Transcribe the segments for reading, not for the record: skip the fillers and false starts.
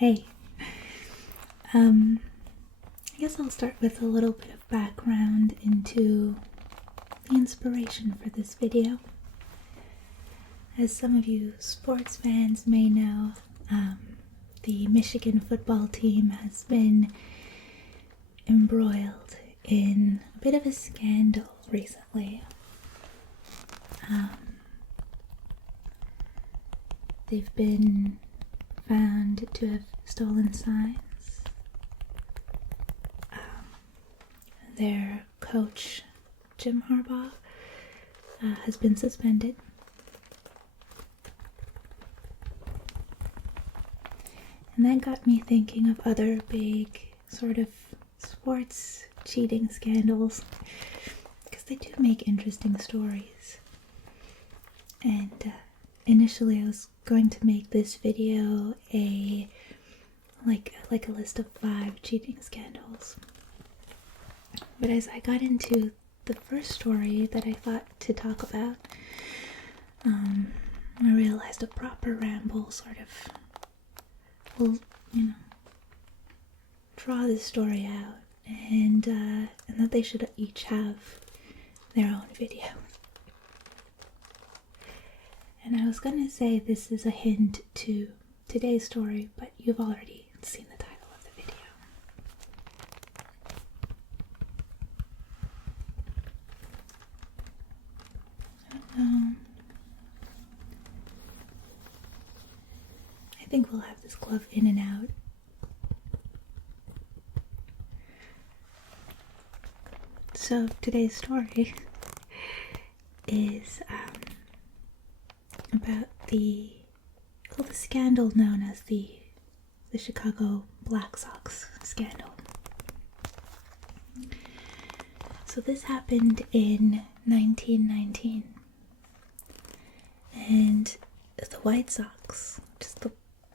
Hey. I guess I'll start with a little bit of background into the inspiration for this video. As some of you sports fans may know, the Michigan football team has been embroiled in a bit of a scandal recently. They've been found to have stolen signs. Their coach, Jim Harbaugh, has been suspended. And that got me thinking of other big sort of sports cheating scandals, because they do make interesting stories. And initially I was going to make this video a list of 5 cheating scandals. But as I got into the first story that I thought to talk about, I realized a proper ramble sort of will, draw this story out, and that they should each have their own video. And I was gonna say this is a hint to today's story, but you've already seen the title of the video. I think we'll have this glove in and out. So today's story is about the scandal known as the Chicago Black Sox scandal. So this happened in 1919, and the White Sox, just the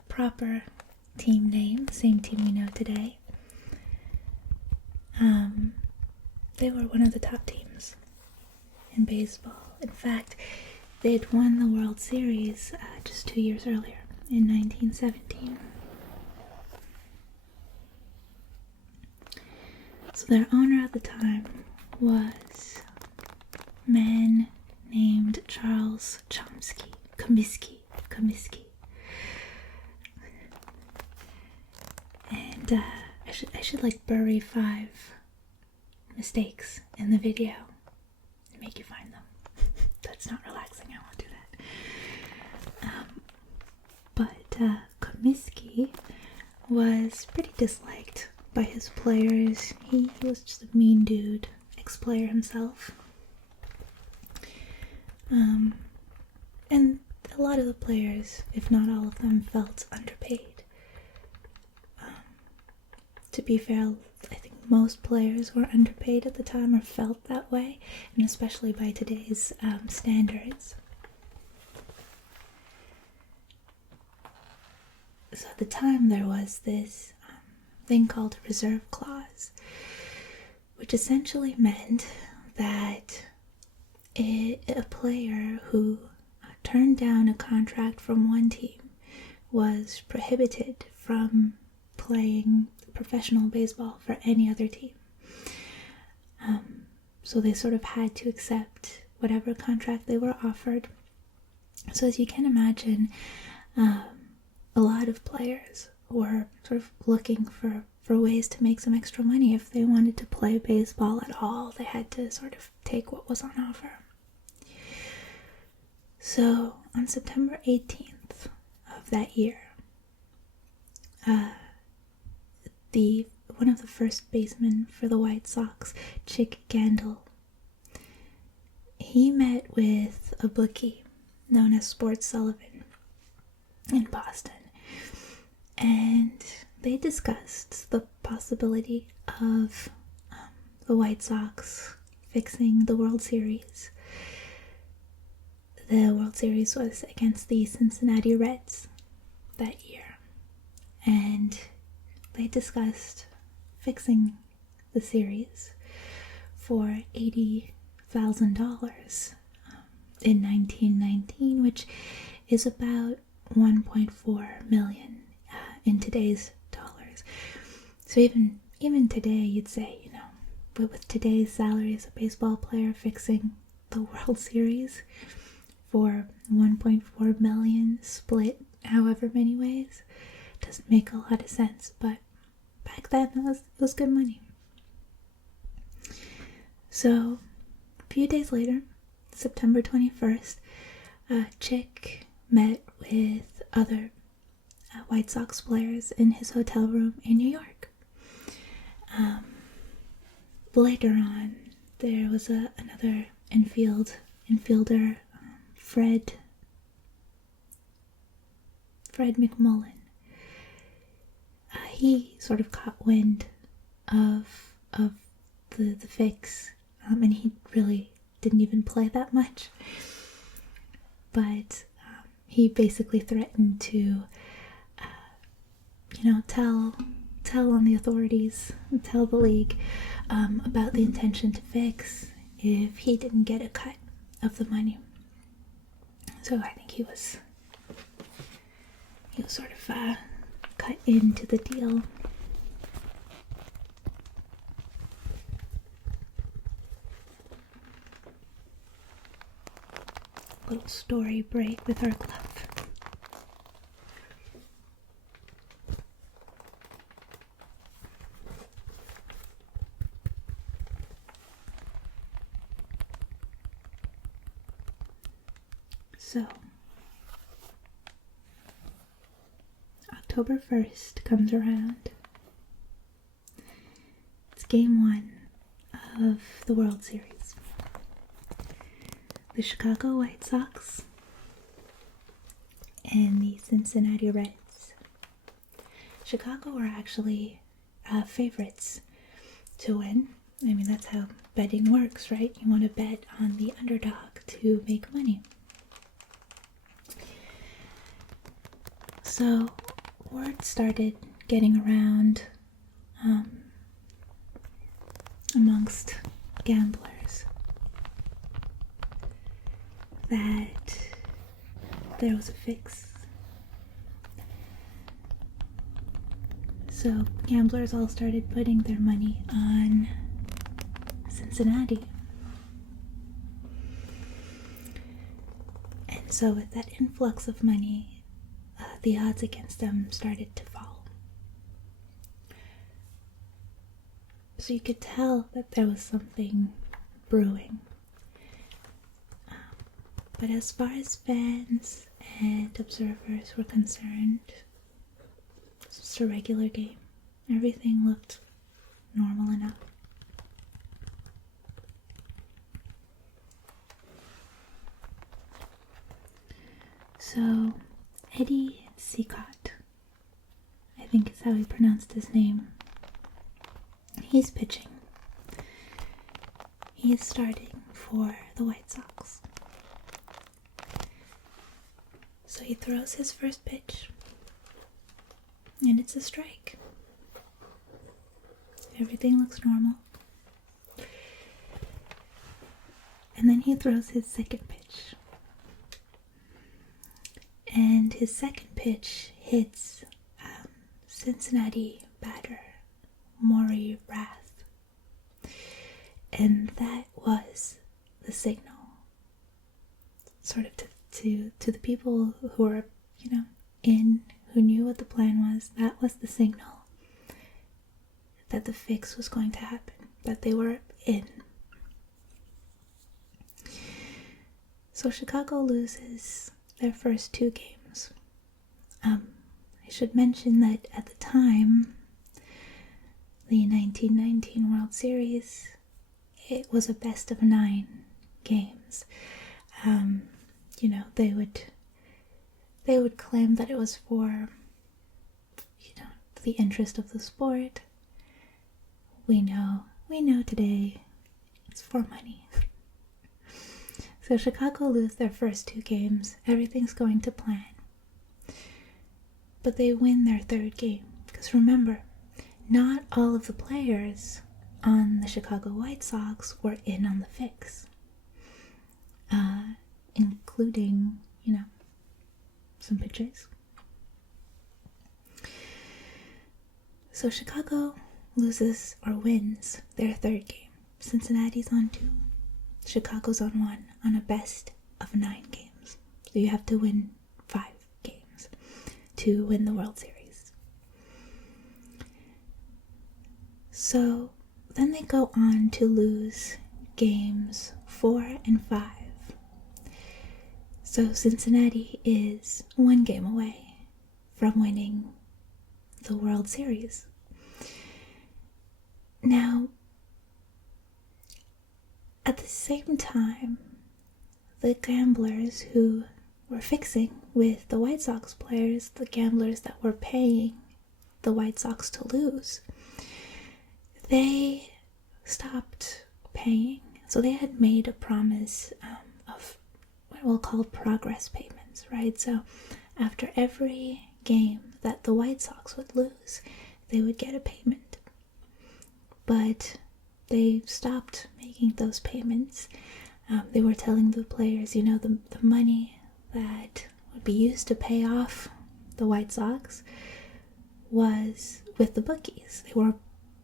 proper team name, same team we know today, they were one of the top teams in baseball. In fact, they'd won the World Series just 2 years earlier, in 1917. So their owner at the time was a man named Charles Comiskey. And I should bury 5 mistakes in the video and make you find them. That's not relaxing, I won't do that. But Comiskey was pretty disliked by his players. He was just a mean dude, ex-player himself. And a lot of the players, if not all of them, felt underpaid. To be fair, I think most players were underpaid at the time, or felt that way, and especially by today's standards. So at the time there was this thing called a reserve clause, which essentially meant that a player who turned down a contract from one team was prohibited from playing professional baseball for any other team. So they sort of had to accept whatever contract they were offered. So as you can imagine, a lot of players were sort of looking for ways to make some extra money. If they wanted to play baseball at all, they had to sort of take what was on offer. So on September 18th of that year, one of the first basemen for the White Sox, Chick Gandil, he met with a bookie known as Sports Sullivan in Boston, and they discussed the possibility of the White Sox fixing the World Series. The World Series was against the Cincinnati Reds that year, and they discussed fixing the series for $80,000 in 1919, which is about $1.4 million in today's dollars. So even today, you'd say, but with today's salary as a baseball player fixing the World Series for 1.4 million split however many ways, doesn't make a lot of sense. But back then, it was good money. So a few days later, September 21st, Chick met with other White Sox players in his hotel room in New York. Later on, there was another infielder, Fred McMullen. He sort of caught wind of the fix, and he really didn't even play that much. But he basically threatened to, tell on the authorities, tell the league about the intention to fix if he didn't get a cut of the money. So I think he was sort of cut into the deal. Little story break with our glove. So, October 1st comes around. It's game 1 of the World Series. The Chicago White Sox and the Cincinnati Reds. Chicago were actually favorites to win. I mean, that's how betting works, right? You want to bet on the underdog to make money. So, word started getting around amongst gamblers that there was a fix. So, gamblers all started putting their money on Cincinnati. And so, with that influx of money, the odds against them started to fall. So you could tell that there was something brewing. But as far as fans and observers were concerned, it was just a regular game. Everything looked normal enough. So, Eddie Cicotte, I think is how he pronounced his name. He's pitching. He is starting for the White Sox. So he throws his first pitch, and it's a strike. Everything looks normal. And then he throws his second pitch. And his second pitch hits Cincinnati batter Maury Rath. And that was the signal. Sort of to the people who were, who knew what the plan was, that was the signal that the fix was going to happen, that they were in. So Chicago loses their first 2 games. I should mention that at the time, the 1919 World Series, it was a best of 9 games. They would claim that it was for, the interest of the sport. We know today it's for money. So Chicago lose their first 2 games. Everything's going to plan. But they win their 3rd game. Because remember, not all of the players on the Chicago White Sox were in on the fix. Including, some pitchers. So Chicago loses or wins their third game. Cincinnati's on 2. Chicago's on 1 on a best of 9 games. So you have to win 5 games to win the World Series. So then they go on to lose games 4 and 5. So Cincinnati is 1 game away from winning the World Series. Now, at the same time, the gamblers who were fixing with the White Sox players, the gamblers that were paying the White Sox to lose, they stopped paying. So they had made a promise of what we'll call progress payments, right? So after every game that the White Sox would lose, they would get a payment. But they stopped making those payments. They were telling the players, the money that would be used to pay off the White Sox was with the bookies. They were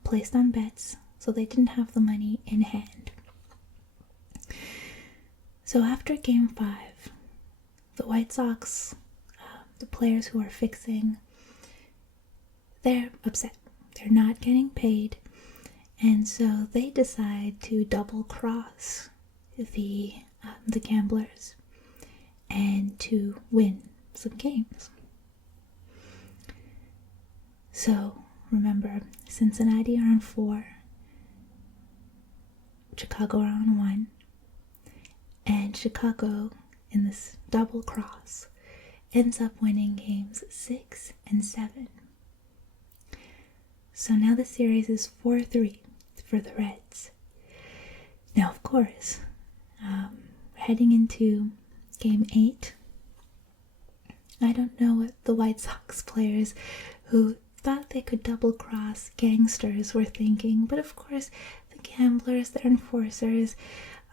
placed on bets, so they didn't have the money in hand. So after Game 5, the White Sox, the players who are fixing, they're upset. They're not getting paid, and so they decide to double cross the gamblers and to win some games. So remember, Cincinnati are on 4, Chicago are on 1, and Chicago, in this double cross, ends up winning games 6 and 7. So now the series is 4-3 for the Reds. Now, of course, heading into Game 8, I don't know what the White Sox players who thought they could double-cross gangsters were thinking, but of course, the gamblers, their enforcers,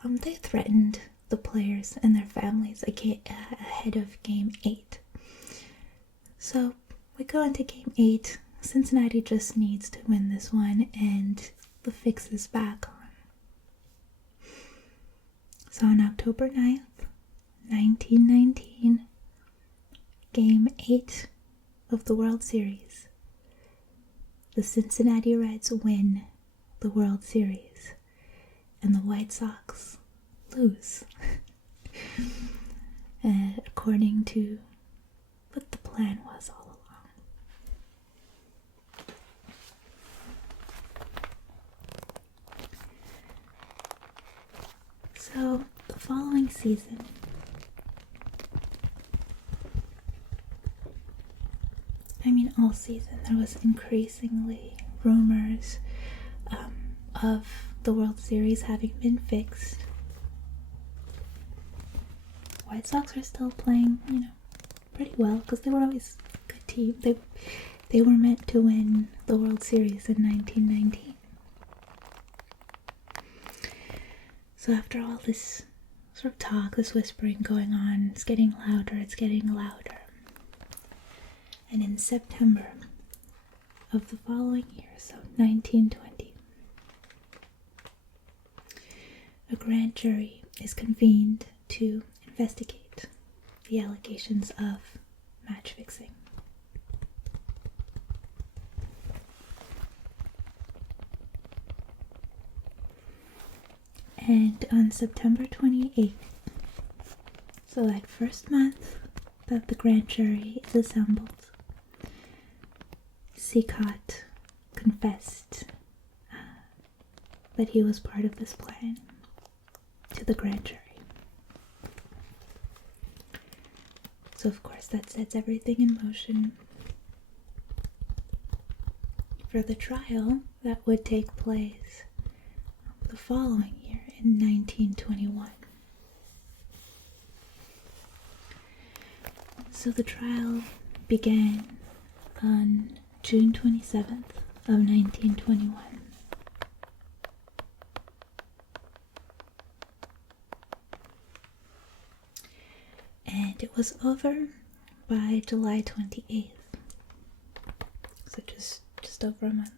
they threatened the players and their families ahead of Game 8. So we go into Game 8. Cincinnati just needs to win this one, and the fix is back on. So on October 9th, 1919, Game 8 of the World Series, the Cincinnati Reds win the World Series, and the White Sox lose. According to what the plan was all along. So the following season, all season, there was increasingly rumors of the World Series having been fixed. White Sox are still playing, pretty well, because they were always a good team. They were meant to win the World Series in 1919. So after all this sort of talk, this whispering going on, it's getting louder. And in September of the following year, so 1920, a grand jury is convened to investigate the allegations of match fixing. And on September 28th, so that first month that the grand jury is assembled, Ciccott confessed that he was part of this plan to the grand jury. So of course that sets everything in motion for the trial that would take place the following year in 1921. So the trial began on June 27th of 1921. And it was over by July 28th. So just just over a month.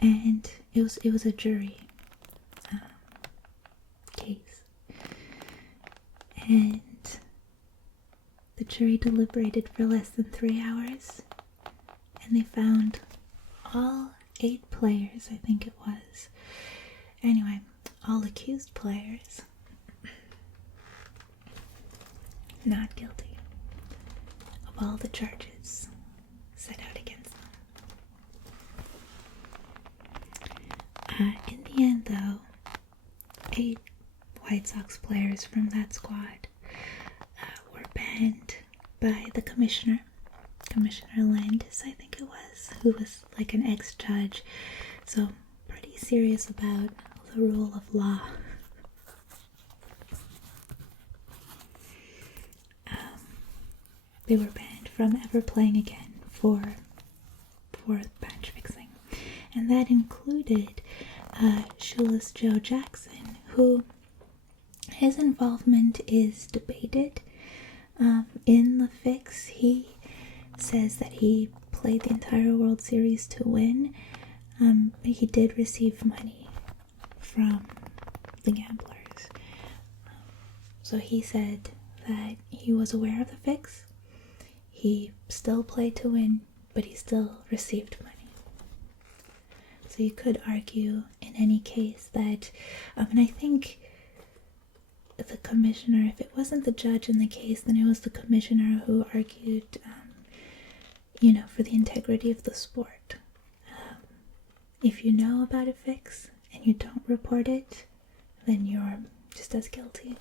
And it was a jury case, and the jury deliberated for less than 3 hours, and they found all 8 players, I think it was. Anyway, all accused players not guilty of all the charges set out against them. In the end, though, 8 White Sox players from that squad were banned by the commissioner, Commissioner Landis, I think it was, who was like an ex-judge, so pretty serious about the rule of law. They were banned from ever playing again for match fixing, and that included Shoeless Joe Jackson, who his involvement is debated. In the fix, he says that he played the entire World Series to win, but he did receive money from the gamblers. So he said that he was aware of the fix, he still played to win, but he still received money. So you could argue in any case that, and I think the commissioner, if it wasn't the judge in the case, then it was the commissioner who argued, for the integrity of the sport. If you know about a fix and you don't report it, then you're just as guilty.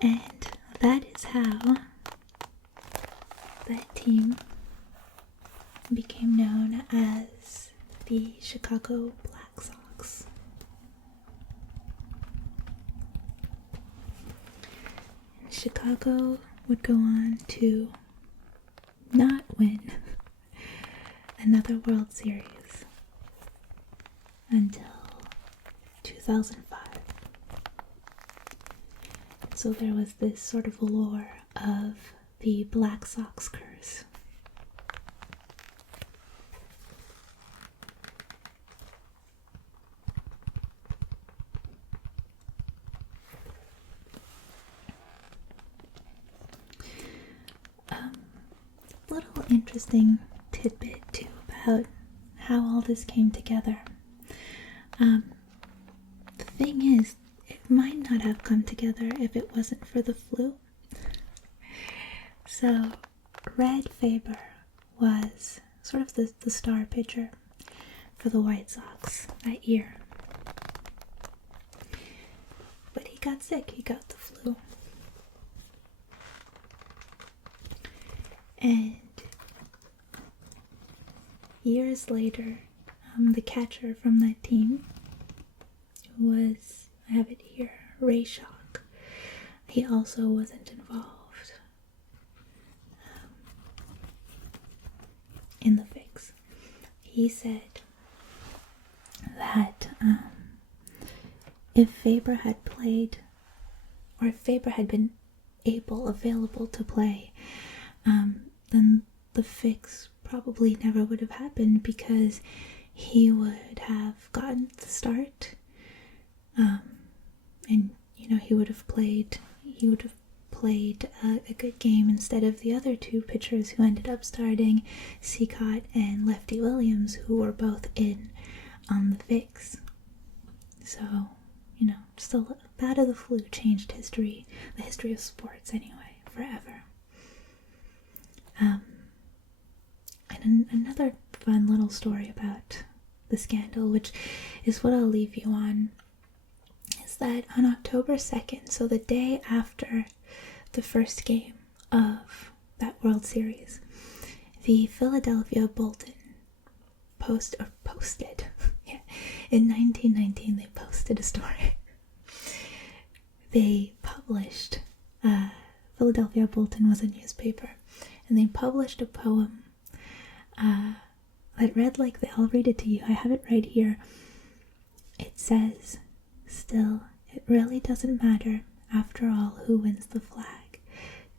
And that is how that team became known as the Chicago Black Sox. Chicago would go on to not win another World Series until 2005. So there was this sort of lore of the Black Sox curse. Little interesting tidbit too about how all this came together. The thing is, it might not have come together if it wasn't for the flu. So, Red Faber was sort of the star pitcher for the White Sox that year. But he got sick, he got the flu. And years later, the catcher from that team was, I have it here, Ray Shock. He also wasn't involved in the fix. He said that if Faber had played, or if Faber had been available to play, then the fix probably never would have happened, because he would have gotten the start, and he would have played a good game instead of the other 2 pitchers who ended up starting, Seacott and Lefty Williams, who were both in on the fix. So, just a bout of the flu changed history, the history of sports anyway, forever. And another fun little story about the scandal, which is what I'll leave you on, is that on October 2nd, so the day after the first game of that World Series, the Philadelphia Bulletin posted, yeah, in 1919 they posted a story. They published, Philadelphia Bulletin was a newspaper, and they published a poem that read like this. I'll read it to you. I have it right here. It says, "Still, It really doesn't matter, after all, who wins the flag.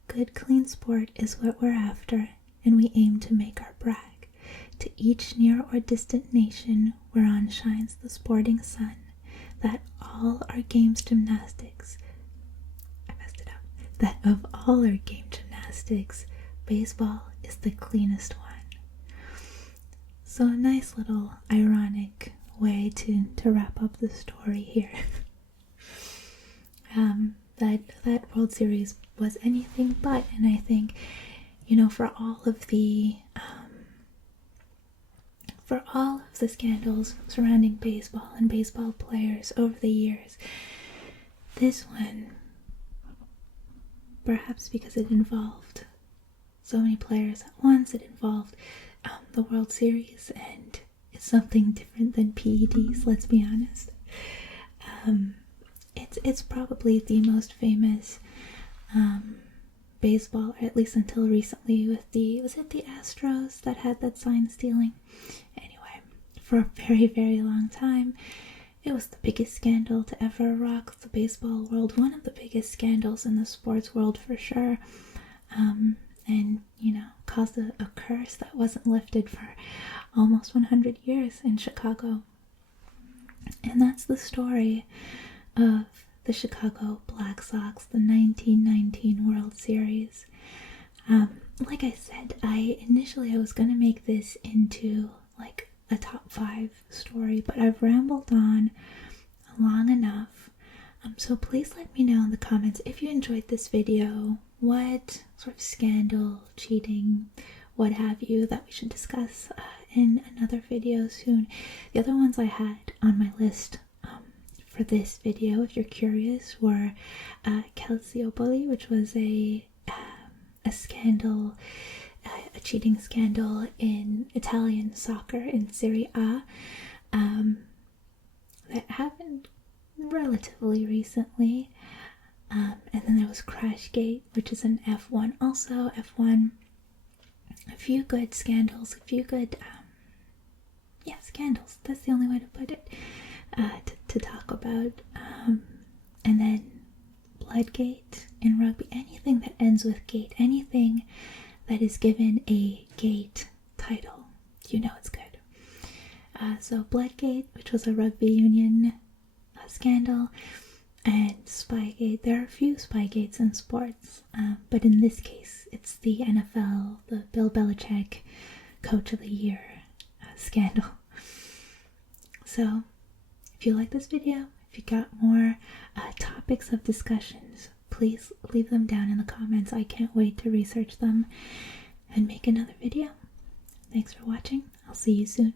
Good, clean sport is what we're after, and we aim to make our brag. To each near or distant nation whereon shines the sporting sun, that all our games gymnastics, that of all our game gymnastics, baseball is the cleanest one. So a nice little ironic way to wrap up the story here. That World Series was anything but, and I think, for all of the scandals surrounding baseball and baseball players over the years, this one, perhaps because it involved so many players at once, it involved the World Series, and it's something different than PEDs, let's be honest. It's probably the most famous baseball, at least until recently, with was it the Astros that had that sign stealing? Anyway, for a very, very long time, it was the biggest scandal to ever rock the baseball world, one of the biggest scandals in the sports world for sure, and, caused a curse that wasn't lifted for almost 100 years in Chicago. And that's the story of the Chicago Black Sox, the 1919 World Series. Like I said, I was going to make this into like a top 5 story, but I've rambled on long enough. So please let me know in the comments if you enjoyed this video, what sort of scandal, cheating, what have you, that we should discuss in another video soon. The other ones I had on my list for this video, if you're curious, were Calciopoli, which was a scandal, a cheating scandal in Italian soccer in Serie A that happened relatively recently. And then there was Crashgate, which is an F1. Also, F1, a few good scandals, scandals. That's the only way to put it, to talk about. And then Bloodgate in rugby, anything that ends with gate, anything that is given a gate title, it's good. So Bloodgate, which was a rugby union scandal, and Spygate. There are a few Spygates in sports, but in this case, it's the NFL, the Bill Belichick Coach of the Year scandal. So, if you like this video, if you got more topics of discussions, please leave them down in the comments. I can't wait to research them and make another video. Thanks for watching. I'll see you soon.